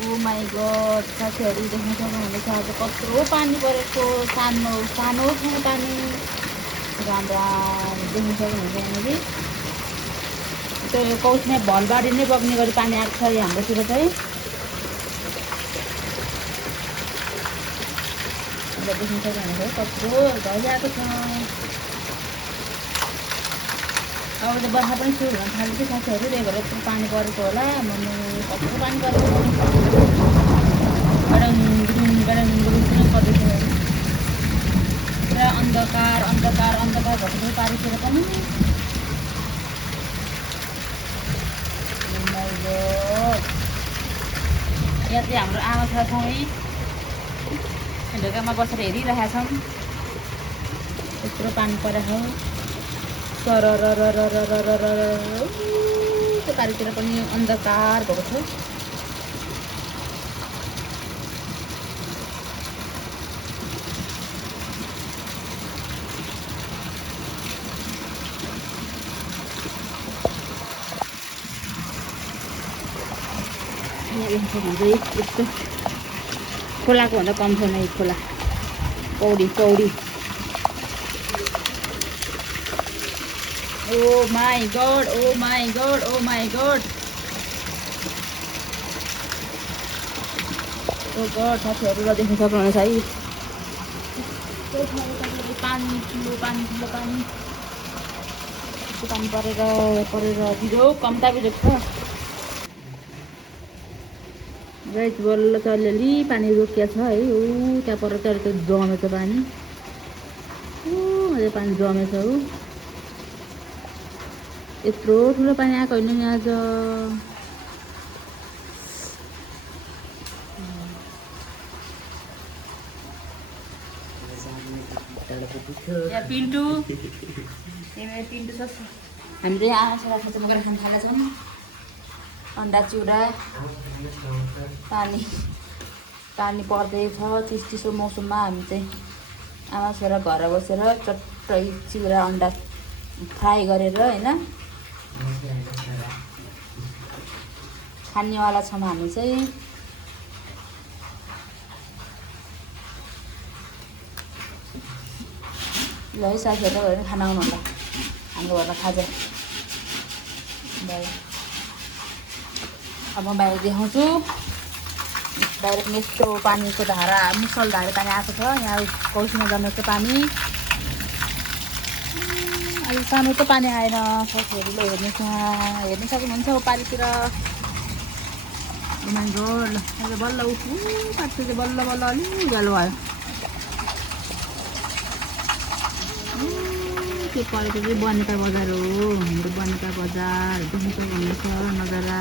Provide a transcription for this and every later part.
oh my God साथीहरू देख्न सक्नुहुनेछ आज कत्रो पानी परेको सानो सानो ठाउँ पानी राम्रो देख्न सक्नुहुन्छ यहाँनिर त्यो कौसमा भलबारी नै बग्ने गरी पानी आएको छ हाम्रोतिर चाहिँ देख्न सक्नुहुनेछ कत्रो भइरहेको छ अब त बर्खा पनि सुरु हुन थाल्यो साथीहरू त्यही भएर यत्रो पानी परेको होला कत्रो पानी परेको गडङ गुडुङ पर्दैछ पुरा अन्धकार भएको छ पारितिर पनि यहाँ चाहिँ हाम्रो आमा छोरासँगै ढोकामा बसेर हेरिरहेका छौँ यत्रो पानी परेको तर त्यो पारितिर पनि अन्धकार भएको छ यस्तो खोलाको भन्दा कम छैन यो खोला पौडी ओ माई गड साथीहरू र देख्न सक्नुहुनेछ है पानी परेर बिजो कम्ता बिजोको छ गाइस बल्ल त अलिअलि पानी रोकिया छ है ऊ त्यहाँ पर त्यो जमेछ पानी अझै पानी जमेछ हो यत्रो ठुलो पानी आएको होइन नि आज पिन्टु छ हामीले आमा छोरा खाजा बोकेर खान थालेका छौँ अन्डा चिउरा पानी पर्दैछ चिसो मौसममा हामी चाहिँ आमा छोरा घर बसेर चट्टै चिउरा अन्डा फ्राई गरेर होइन खानेवाला छौँ हामी चाहिँ ल है साथीहरू खाना आउनु होला हाम्रो घरमा खाजा अब म बाहिर देखाउँछु बाहिर पनि यस्तो पानीको धारा मुसलधारे पानी आएको छ यहाँ कौसीमा जमेको पानी अहिले सानो त पानी आएन साथीहरूले हेर्नु सक्नुहुन्छ पारितिर गोल अहिले बल्ल उठ्नु पारितिर चाहिँ बल्ल अलि उज्यालो भयो त्यो परेको चाहिँ बनेपा बजार हो हाम्रो बनेपा बजार देख्नु सक्नुहुनेछ नजारा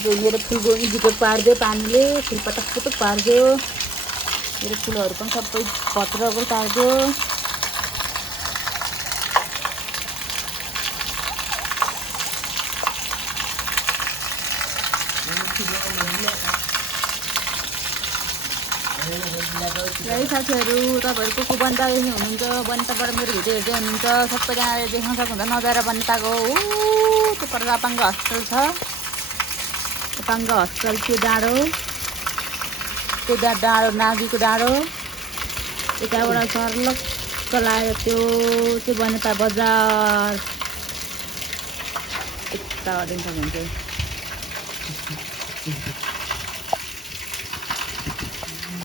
मेरो फुलको इजिको पारिदियो पानीले फुल पटक पारिदियो मेरो फुलहरू पनि सबै भत्रको पारिदियो है साथीहरू तपाईँहरू को बन्ता देख्नु हुनुहुन्छ बन्ताबाट मेरो भिडियो हेर्दै हुनुहुन्छ सबैजना देख्न सक्नुहुन्छ नजारा बन्ताको त्यो पर अपाङ्ग हस्पिटल छ अपाङ्ग हस्पिटल त्यो डाँडो नागीको डाँडो यताबाट सर्लक्क लगाएर त्यो बनेपा बजार यता देख्न सक्नुहुन्छ